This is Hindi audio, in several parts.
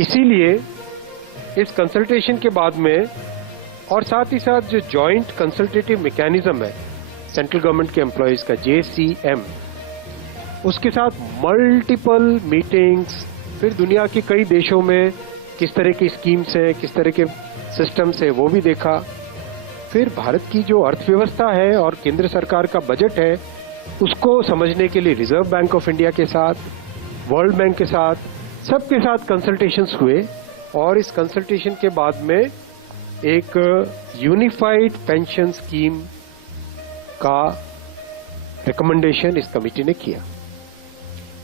इसीलिए इस कंसल्टेशन के बाद में और साथ ही साथ जो जॉइंट कंसल्टेटिव मैकेनिज्म है सेंट्रल गवर्नमेंट के एम्प्लॉयज का JCM, उसके साथ मल्टीपल मीटिंग्स, फिर दुनिया के कई देशों में किस तरह की स्कीम्स हैं, किस तरह के सिस्टम्स है, वो भी देखा। फिर भारत की जो अर्थव्यवस्था है और केंद्र सरकार का बजट है, उसको समझने के लिए रिजर्व बैंक ऑफ इंडिया के साथ, वर्ल्ड बैंक के साथ, सबके साथ कंसल्टेशंस हुए और इस कंसल्टेशन के बाद में एक यूनिफाइड पेंशन स्कीम का रिकमेंडेशन इस कमेटी ने किया।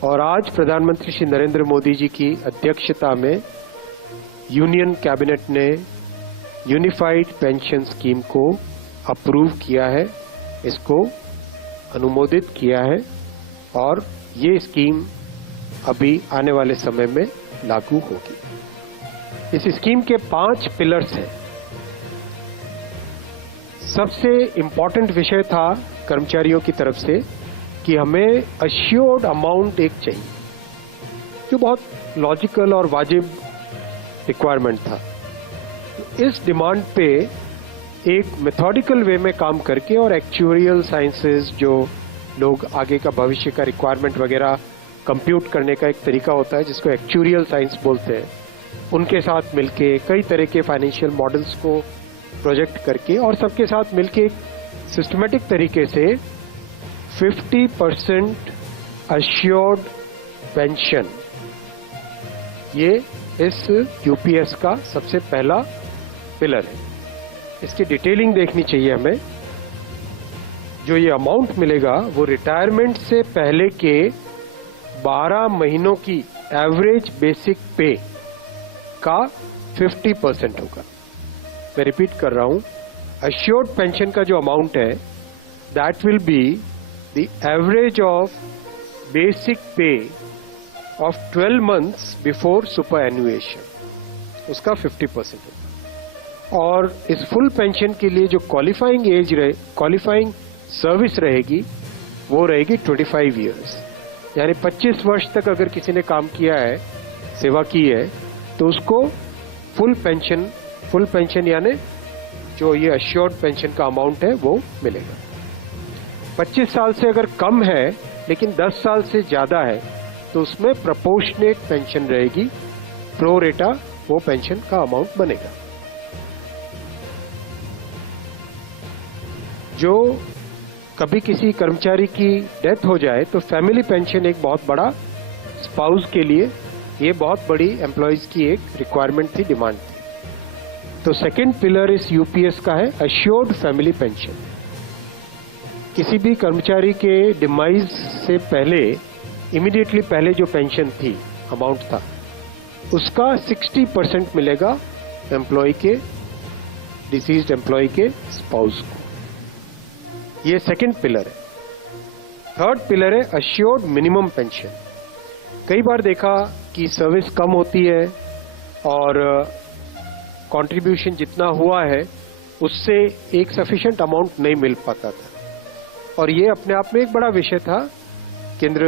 और आज प्रधानमंत्री श्री नरेंद्र मोदी जी की अध्यक्षता में यूनियन कैबिनेट ने यूनिफाइड पेंशन स्कीम को अप्रूव किया है, इसको अनुमोदित किया है और ये स्कीम अभी आने वाले समय में लागू होगी। इस स्कीम के 5 पिलर्स हैं। सबसे इंपॉर्टेंट विषय था कर्मचारियों की तरफ से कि हमें अश्योर्ड अमाउंट एक चाहिए, जो बहुत लॉजिकल और वाजिब रिक्वायरमेंट था। तो इस डिमांड पे एक मेथोडिकल वे में काम करके और एक्चुअरियल साइंसेज, जो लोग आगे का भविष्य का रिक्वायरमेंट वगैरह कंप्यूट करने का एक तरीका होता है जिसको एक्चुअरियल साइंस बोलते हैं, उनके साथ मिलके कई तरह के फाइनेंशियल मॉडल्स को प्रोजेक्ट करके और सबके साथ मिलके एक सिस्टमेटिक तरीके से 50% अश्योर्ड पेंशन, ये इस यूपीएस का सबसे पहला पिलर है। इसकी डिटेलिंग देखनी चाहिए हमें। जो ये अमाउंट मिलेगा वो रिटायरमेंट से पहले के 12 महीनों की एवरेज बेसिक पे का 50% होगा। मैं रिपीट कर रहा हूं, अश्योर्ड पेंशन का जो अमाउंट है that will be the average of basic पे ऑफ 12 मंथ्स बिफोर सुपर एनुएशन, उसका 50% होगा। और इस फुल पेंशन के लिए जो क्वालिफाइंग सर्विस रहेगी वो रहेगी 25 ईयर्स, यानी 25 वर्ष तक अगर किसी ने काम किया है, सेवा की है, तो उसको फुल पेंशन यानी जो ये अश्योर्ड पेंशन का अमाउंट है वो मिलेगा। 25 साल से अगर कम है लेकिन 10 साल से ज्यादा है तो उसमें प्रोपोर्शनेट पेंशन रहेगी, प्रो रेटा वो पेंशन का अमाउंट बनेगा। जो कभी किसी कर्मचारी की डेथ हो जाए तो फैमिली पेंशन एक बहुत बड़ा, स्पाउस के लिए ये बहुत बड़ी एम्प्लॉयज की एक रिक्वायरमेंट थी, डिमांड थी। तो सेकंड पिलर इस यूपीएस का है अश्योर्ड फैमिली पेंशन। किसी भी कर्मचारी के डिमाइज से पहले, इमीडिएटली पहले जो पेंशन थी, अमाउंट था, उसका 60% मिलेगा एम्प्लॉय के, डिसीज्ड एम्प्लॉय के स्पाउस को। ये सेकंड पिलर है। थर्ड पिलर है अश्योर्ड मिनिमम पेंशन। कई बार देखा कि सर्विस कम होती है और कंट्रीब्यूशन जितना हुआ है उससे एक सफिशिएंट अमाउंट नहीं मिल पाता था, और ये अपने आप में एक बड़ा विषय था केंद्र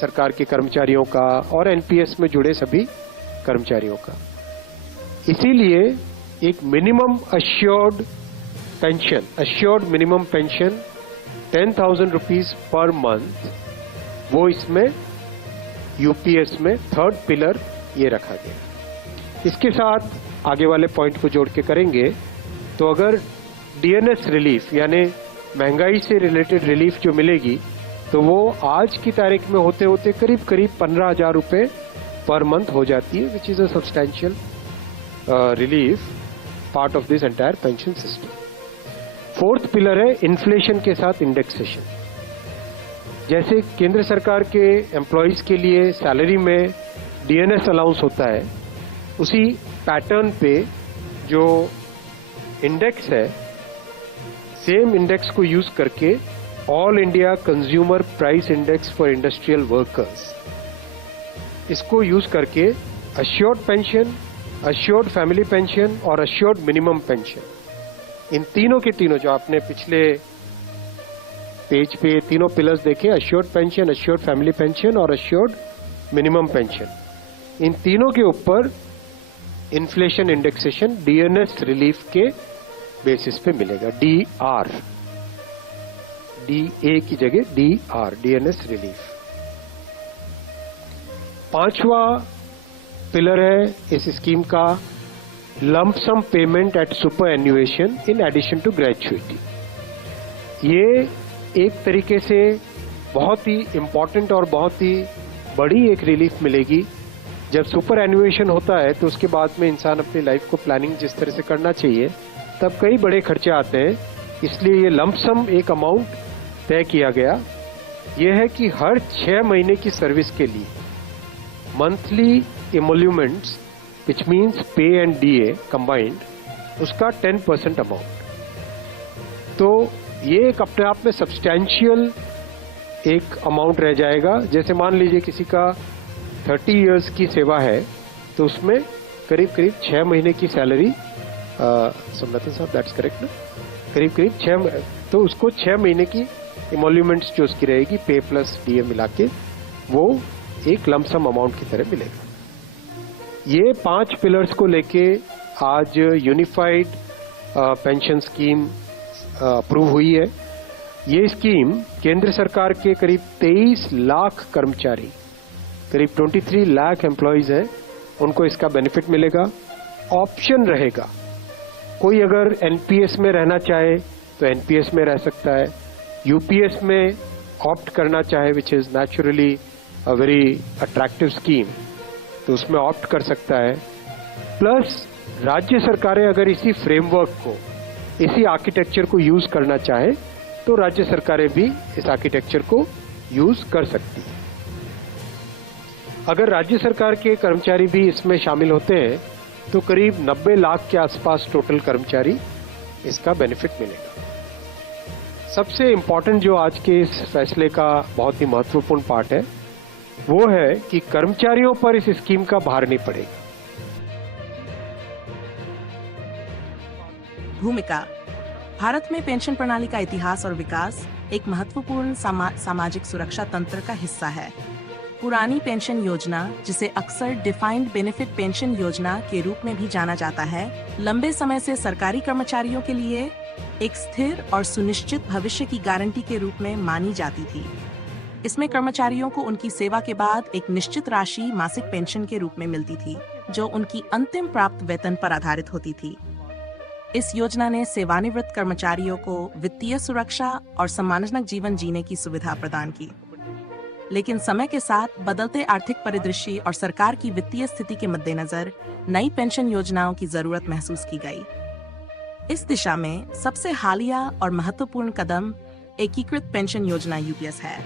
सरकार के कर्मचारियों का और एनपीएस में जुड़े सभी कर्मचारियों का। इसीलिए एक minimum assured pension, assured minimum pension 10,000 rupees per month, वो इसमें यूपीएस में थर्ड पिलर ये रखा गया। इसके साथ आगे वाले पॉइंट को जोड़ के करेंगे तो अगर डीएनएस रिलीफ यानी महंगाई से रिलेटेड रिलीफ जो मिलेगी तो वो आज की तारीख में होते होते करीब 15,000 रुपए पर मंथ हो जाती है, which is a substantial relief part of this entire pension system. Fourth pillar है इन्फ्लेशन के साथ इंडेक्सेशन। जैसे केंद्र सरकार के एम्प्लॉयज के लिए सैलरी में डीएनएस अलाउंस होता है, उसी पैटर्न पे जो इंडेक्स है, सेम इंडेक्स को यूज करके all India consumer price index for industrial workers, इसको यूज करके assured pension, assured family pension और अश्योर्ड मिनिमम पेंशन, इन तीनों के तीनों जो आपने पिछले पेज पे तीनों पिलर्स देखे, assured pension, assured family pension और अश्योर्ड मिनिमम पेंशन, इन तीनों के ऊपर इन्फ्लेशन इंडेक्सेशन डीएनएस रिलीफ के बेसिस पे मिलेगा। डीआर, डीए की जगह डीआर, डीएनएस रिलीफ। पांचवा पिलर है इस स्कीम का lump sum payment at superannuation in addition to gratuity. ये एक तरीके से बहुत ही इंपॉर्टेंट और बहुत ही बड़ी एक रिलीफ मिलेगी। जब सुपर एन्युएशन होता है तो उसके बाद में इंसान अपनी लाइफ को प्लानिंग जिस तरह से करना चाहिए तब कई बड़े खर्चे आते हैं, इसलिए ये लंप सम एक अमाउंट तय किया गया। यह है कि हर 6 महीने की सर्विस के लिए मंथली इमोल्यूमेंट्स विच मीन्स पे एंड डीए कंबाइंड, उसका 10% अमाउंट। तो ये एक अपने आप में सब्सटैंशियल एक अमाउंट रह जाएगा। जैसे मान लीजिए किसी का 30 इयर्स की सेवा है तो उसमें करीब करीब 6 महीने की सैलरी, समरतन साहब दैट्स करेक्ट ना, करीब करीब 6, तो उसको 6 महीने की इमोल्यूमेंट्स जो उसकी रहेगी पे प्लस डीए मिला के वो एक लमसम अमाउंट की तरह मिलेगा। ये 5 पिलर्स को लेके आज यूनिफाइड पेंशन स्कीम अप्रूव हुई है। ये स्कीम केंद्र सरकार के करीब 23 लाख कर्मचारी, करीब 23 लाख एम्प्लॉयज हैं, उनको इसका बेनिफिट मिलेगा। ऑप्शन रहेगा, कोई अगर एनपीएस में रहना चाहे तो एनपीएस में रह सकता है, यूपीएस में ऑप्ट करना चाहे which is naturally a very attractive scheme तो उसमें ऑप्ट कर सकता है। प्लस राज्य सरकारें अगर इसी फ्रेमवर्क को, इसी आर्किटेक्चर को यूज करना चाहे तो राज्य सरकारें भी इस आर्किटेक्चर को यूज कर सकती है। अगर राज्य सरकार के कर्मचारी भी इसमें शामिल होते हैं तो करीब 90 लाख के आसपास टोटल कर्मचारी इसका बेनिफिट मिलेगा। सबसे इंपॉर्टेंट जो आज के इस फैसले का बहुत ही महत्वपूर्ण पार्ट है वो है कि कर्मचारियों पर इस स्कीम का भार नहीं पड़ेगा। भूमिका। भारत में पेंशन प्रणाली का इतिहास और विकास एक महत्वपूर्ण सामाजिक सुरक्षा तंत्र का हिस्सा है। पुरानी पेंशन योजना, जिसे अक्सर डिफाइंड बेनिफिट पेंशन योजना के रूप में भी जाना जाता है, लंबे समय से सरकारी कर्मचारियों के लिए एक स्थिर और सुनिश्चित भविष्य की गारंटी के रूप में मानी जाती थी। इसमें कर्मचारियों को उनकी सेवा के बाद एक निश्चित राशि मासिक पेंशन के रूप में मिलती थी, जो उनकी अंतिम प्राप्त वेतन पर आधारित होती थी। इस योजना ने सेवानिवृत्त कर्मचारियों को वित्तीय सुरक्षा और सम्मानजनक जीवन जीने की सुविधा प्रदान की। लेकिन समय के साथ बदलते आर्थिक परिदृश्य और सरकार की वित्तीय स्थिति के मद्देनजर नई पेंशन योजनाओं की जरूरत महसूस की गई। इस दिशा में सबसे हालिया और महत्वपूर्ण कदम एकीकृत पेंशन योजना यूपीएस है,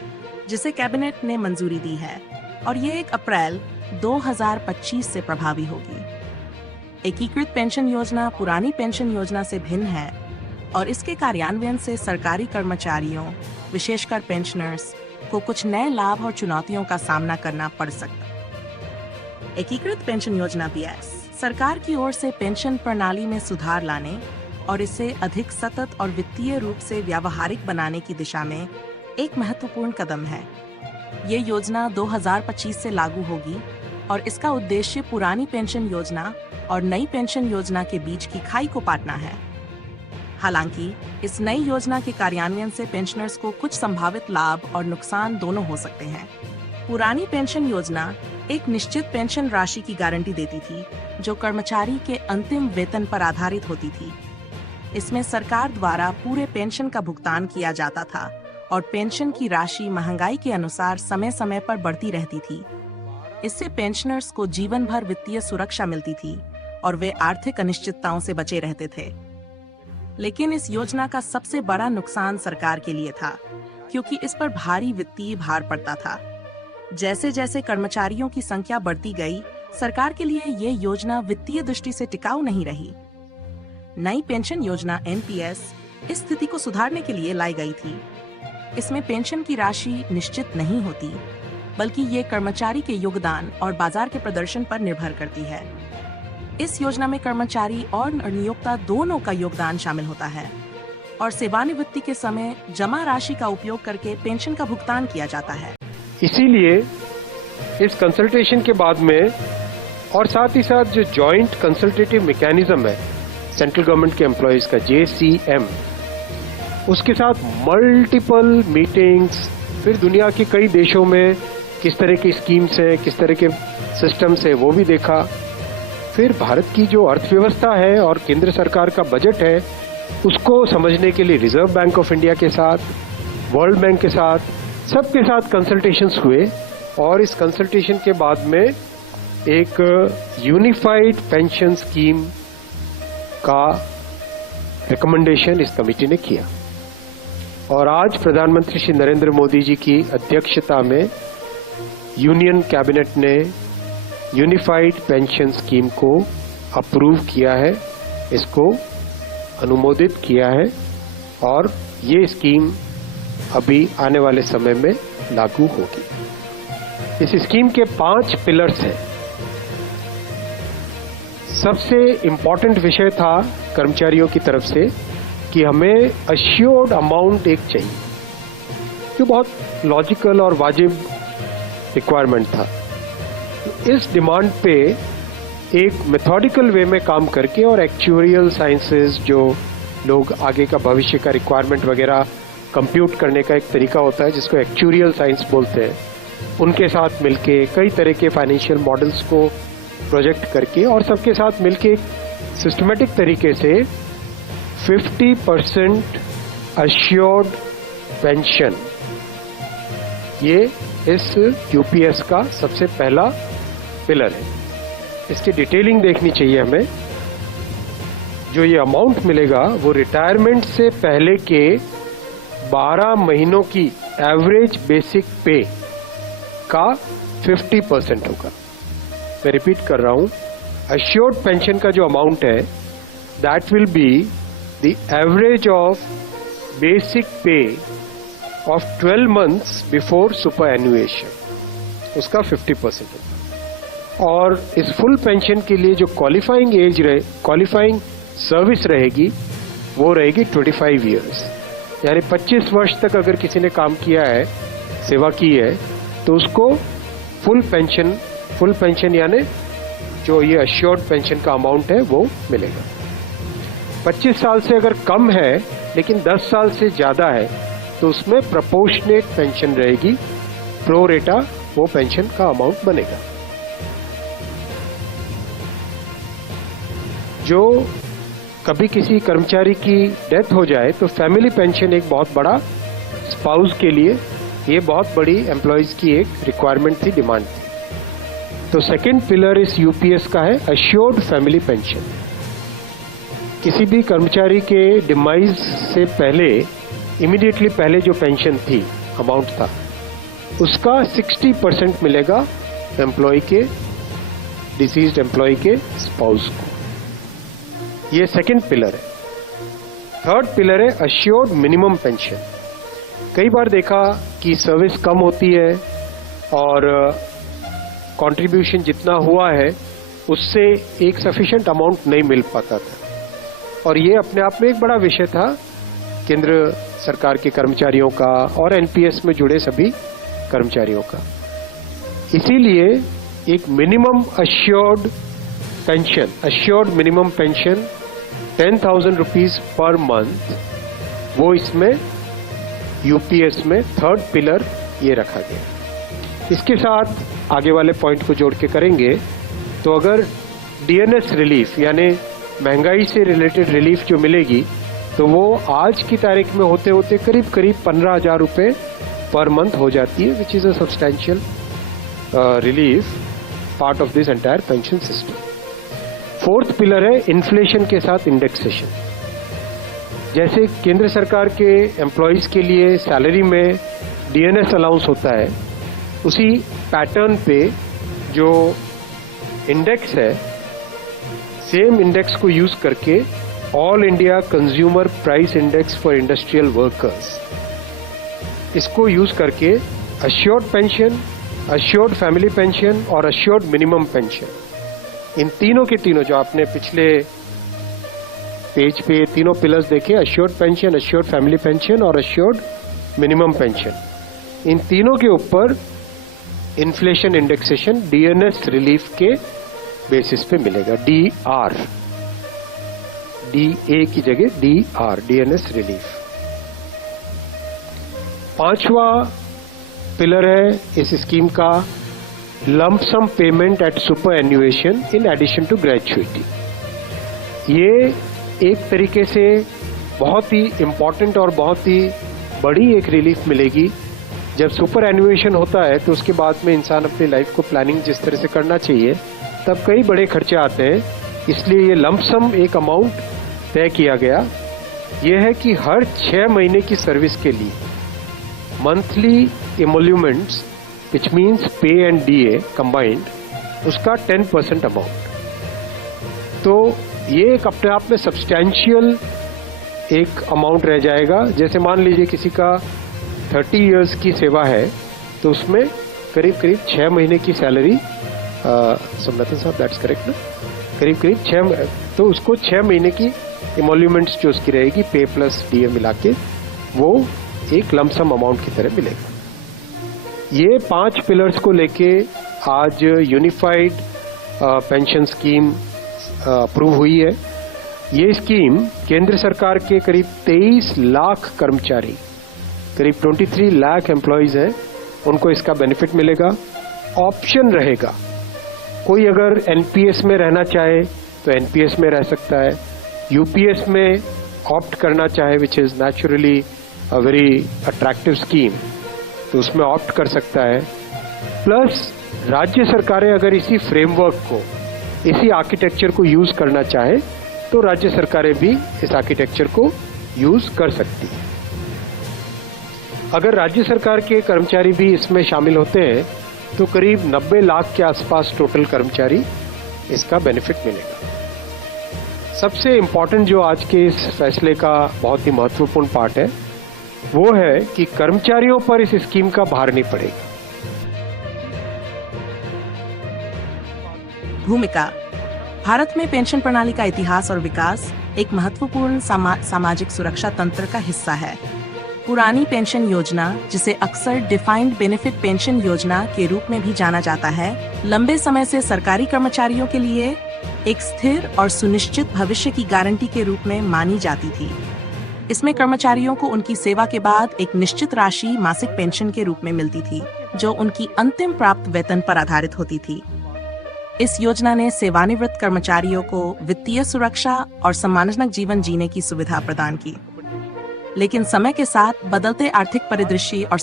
जिसे कैबिनेट ने मंजूरी दी है और ये 1 अप्रैल 2025 से प्रभावी होगी। एकीकृत पेंशन योजना पुरानी पेंशन योजना से भिन्न है और इसके कार्यान्वयन से सरकारी कर्मचारियों, विशेषकर पेंशनर्स, को कुछ नए लाभ और चुनौतियों का सामना करना पड़ सकता। एकीकृत पेंशन योजना बीएस सरकार की ओर से पेंशन प्रणाली में सुधार लाने और इसे अधिक सतत और वित्तीय रूप से व्यावहारिक बनाने की दिशा में एक महत्वपूर्ण कदम है। ये योजना 2025 से लागू होगी और इसका उद्देश्य पुरानी पेंशन योजना और नई पेंशन योजना के बीच की खाई को पाटना है। हालांकि इस नई योजना के कार्यान्वयन से पेंशनर्स को कुछ संभावित लाभ और नुकसान दोनों हो सकते हैं। पुरानी पेंशन योजना एक निश्चित पेंशन राशि की गारंटी देती थी, जो कर्मचारी के अंतिम वेतन पर आधारित होती थी। इसमें सरकार द्वारा पूरे पेंशन का भुगतान किया जाता था और पेंशन की राशि महंगाई के अनुसार समय समय पर बढ़ती रहती थी। इससे पेंशनर्स को जीवन भर वित्तीय सुरक्षा मिलती थी और वे आर्थिक अनिश्चितताओं से बचे रहते थे। लेकिन इस योजना का सबसे बड़ा नुकसान सरकार के लिए था, क्योंकि इस पर भारी वित्तीय भार पड़ता था। जैसे जैसे कर्मचारियों की संख्या बढ़ती गई, सरकार के लिए ये योजना वित्तीय दृष्टि से टिकाऊ नहीं रही। नई पेंशन योजना एनपीएस इस स्थिति को सुधारने के लिए लाई गई थी। इसमें पेंशन की राशि निश्चित नहीं होती, बल्कि ये कर्मचारी के योगदान और बाजार के प्रदर्शन पर निर्भर करती है। इस योजना में कर्मचारी और नियोक्ता दोनों का योगदान शामिल होता है और सेवानिवृत्ति के समय जमा राशि का उपयोग करके पेंशन का भुगतान किया जाता है। इसीलिए इस कंसल्टेशन के बाद में और साथ ही साथ जो जॉइंट कंसल्टेटिव मैकेनिज्म है सेंट्रल गवर्नमेंट के एम्प्लॉयज का JCM, उसके साथ मल्टीपल मीटिंग्स, फिर दुनिया के कई देशों में किस तरह की स्कीम्स हैं, किस तरह के सिस्टम्स है, वो भी देखा। फिर भारत की जो अर्थव्यवस्था है और केंद्र सरकार का बजट है, उसको समझने के लिए रिजर्व बैंक ऑफ इंडिया के साथ, वर्ल्ड बैंक के साथ, सबके साथ कंसल्टेशंस हुए और इस कंसल्टेशन के बाद में एक यूनिफाइड पेंशन स्कीम का रिकमेंडेशन इस कमेटी ने किया। और आज प्रधानमंत्री श्री नरेंद्र मोदी जी की अध्यक्षता में यूनियन कैबिनेट ने यूनिफाइड पेंशन स्कीम को अप्रूव किया है, इसको अनुमोदित किया है और ये स्कीम अभी आने वाले समय में लागू होगी। इस स्कीम के 5 पिलर्स हैं। सबसे इम्पोर्टेंट विषय था कर्मचारियों की तरफ से कि हमें अश्योर्ड अमाउंट एक चाहिए, जो बहुत लॉजिकल और वाजिब रिक्वायरमेंट था। इस डिमांड पे एक मेथोडिकल वे में काम करके और एक्चुअरियल साइंसेस, जो लोग आगे का भविष्य का रिक्वायरमेंट वगैरह कंप्यूट करने का एक तरीका होता है जिसको एक्चुअरियल साइंस बोलते हैं, उनके साथ मिलके कई तरह के फाइनेंशियल मॉडल्स को प्रोजेक्ट करके और सबके साथ मिलके एक सिस्टमेटिक तरीके से 50% अश्योर्ड पेंशन, ये इस यूपीएस का सबसे पहला पिलर है। इसकी डिटेलिंग देखनी चाहिए हमें। जो ये अमाउंट मिलेगा वो रिटायरमेंट से पहले के 12 महीनों की एवरेज बेसिक पे का 50% होगा। मैं रिपीट कर रहा हूं, अश्योर्ड पेंशन का जो अमाउंट है that will be the average of basic पे ऑफ 12 मंथ्स बिफोर सुपर एनुएशन, उसका 50% होगा। और इस फुल पेंशन के लिए जो क्वालिफाइंग सर्विस रहेगी वो रहेगी 25 ईयर्स, यानी 25 वर्ष तक अगर किसी ने काम किया है, सेवा की है, तो उसको फुल पेंशन यानी जो ये अश्योर्ड पेंशन का अमाउंट है वो मिलेगा। 25 साल से अगर कम है लेकिन 10 साल से ज्यादा है तो उसमें प्रोपोर्शनेट पेंशन रहेगी, प्रो रेटा वो पेंशन का अमाउंट बनेगा। जो कभी किसी कर्मचारी की डेथ हो जाए तो फैमिली पेंशन एक बहुत बड़ा, स्पाउस के लिए ये बहुत बड़ी एम्प्लॉयज की एक रिक्वायरमेंट थी, डिमांड थी। तो सेकंड पिलर इस यूपीएस का है अश्योर्ड फैमिली पेंशन। किसी भी कर्मचारी के डिमाइज से पहले, इमीडिएटली पहले जो पेंशन थी, अमाउंट था, उसका 60% मिलेगा एम्प्लॉय के, डिसीज्ड एम्प्लॉय के स्पाउस को। ये सेकंड पिलर है। थर्ड पिलर है अश्योर्ड मिनिमम पेंशन। कई बार देखा कि सर्विस कम होती है और कंट्रीब्यूशन जितना हुआ है उससे एक सफिशिएंट अमाउंट नहीं मिल पाता था, और ये अपने आप में एक बड़ा विषय था केंद्र सरकार के कर्मचारियों का और एनपीएस में जुड़े सभी कर्मचारियों का। इसीलिए एक minimum assured pension, assured minimum pension 10,000 rupees per month, वो इसमें यूपीएस में थर्ड पिलर ये रखा गया। इसके साथ आगे वाले पॉइंट को जोड़ के करेंगे तो अगर डीएनएस रिलीफ यानी महंगाई से रिलेटेड रिलीफ जो मिलेगी तो वो आज की तारीख में होते होते करीब 15,000 रुपए पर मंथ हो जाती है, which is a substantial relief part of this entire pension system. Fourth pillar है इन्फ्लेशन के साथ इंडेक्सेशन। जैसे केंद्र सरकार के एम्प्लॉयज के लिए सैलरी में डीएनएस अलाउंस होता है, उसी पैटर्न पे जो इंडेक्स है, सेम इंडेक्स को यूज करके all India consumer price index for industrial workers, इसको यूज करके assured pension, assured family pension और अश्योर्ड मिनिमम पेंशन, इन तीनों के तीनों जो आपने पिछले पेज पे तीनों पिलर्स देखे, assured pension, assured family pension और अश्योर्ड मिनिमम पेंशन, इन तीनों के ऊपर इन्फ्लेशन इंडेक्सेशन डीएनएस रिलीफ के बेसिस पे मिलेगा, DR, DA की जगह DR, DNS रिलीफ। पांचवा पिलर है इस स्कीम का lump sum payment at superannuation in addition to gratuity. ये एक तरीके से बहुत ही इंपॉर्टेंट और बहुत ही बड़ी एक रिलीफ मिलेगी। जब सुपर एन्युएशन होता है तो उसके बाद में इंसान अपनी लाइफ को प्लानिंग जिस तरह से करना चाहिए तब कई बड़े खर्चे आते हैं, इसलिए ये लंप सम एक अमाउंट तय किया गया। यह है कि हर 6 महीने की सर्विस के लिए मंथली इमोल्यूमेंट्स विच मीन्स पे एंड DA कंबाइंड, उसका 10% अमाउंट। तो ये एक अपने आप में सब्सटैंशियल एक अमाउंट रह जाएगा। जैसे मान लीजिए किसी का 30 इयर्स की सेवा है तो उसमें करीब करीब 6 महीने की सैलरी, सोमनाथन साहब दैट्स करेक्ट ना, करीब करीब 6, तो उसको 6 महीने की इमोल्यूमेंट्स जो उसकी रहेगी पे प्लस DA मिला के वो एक लमसम अमाउंट की तरह मिलेगा। ये 5 पिलर्स को लेके आज यूनिफाइड पेंशन स्कीम अप्रूव हुई है। ये स्कीम केंद्र सरकार के करीब 23 लाख कर्मचारी, करीब 23 लाख एम्प्लॉयज हैं, उनको इसका बेनिफिट मिलेगा। ऑप्शन रहेगा, कोई अगर NPS में रहना चाहे तो NPS में रह सकता है, UPS में ऑप्ट करना चाहे which is naturally a very attractive scheme तो उसमें ऑप्ट कर सकता है। प्लस राज्य सरकारें अगर इसी फ्रेमवर्क को, इसी आर्किटेक्चर को यूज करना चाहे तो राज्य सरकारें भी इस आर्किटेक्चर को यूज कर सकती है। अगर राज्य सरकार के कर्मचारी भी इसमें शामिल होते हैं तो करीब 90 लाख के आसपास टोटल कर्मचारी इसका बेनिफिट मिलेगा। सबसे इंपॉर्टेंट जो आज के इस फैसले का बहुत ही महत्वपूर्ण पार्ट है वो है कि कर्मचारियों पर इस स्कीम का भार नहीं पड़ेगा। भूमिका। भारत में पेंशन प्रणाली का इतिहास और विकास एक महत्वपूर्ण सामाजिक सुरक्षा तंत्र का हिस्सा है। पुरानी पेंशन योजना, जिसे अक्सर डिफाइंड बेनिफिट पेंशन योजना के रूप में भी जाना जाता है, लंबे समय से सरकारी कर्मचारियों के लिए एक स्थिर और सुनिश्चित भविष्य की गारंटी के रूप में मानी जाती थी। इसमें कर्मचारियों को उनकी सेवा के बाद एक निश्चित राशि मासिक पेंशन के रूप में मिलती थी, जो उनकी अंतिम प्राप्त वेतन पर आधारित होती थी। इस योजना ने सेवानिवृत्त कर्मचारियों को वित्तीय सुरक्षा और सम्मानजनक जीवन जीने की सुविधा प्रदान की। लेकिन समय के साथ बदलते आर्थिक परिदृश्य और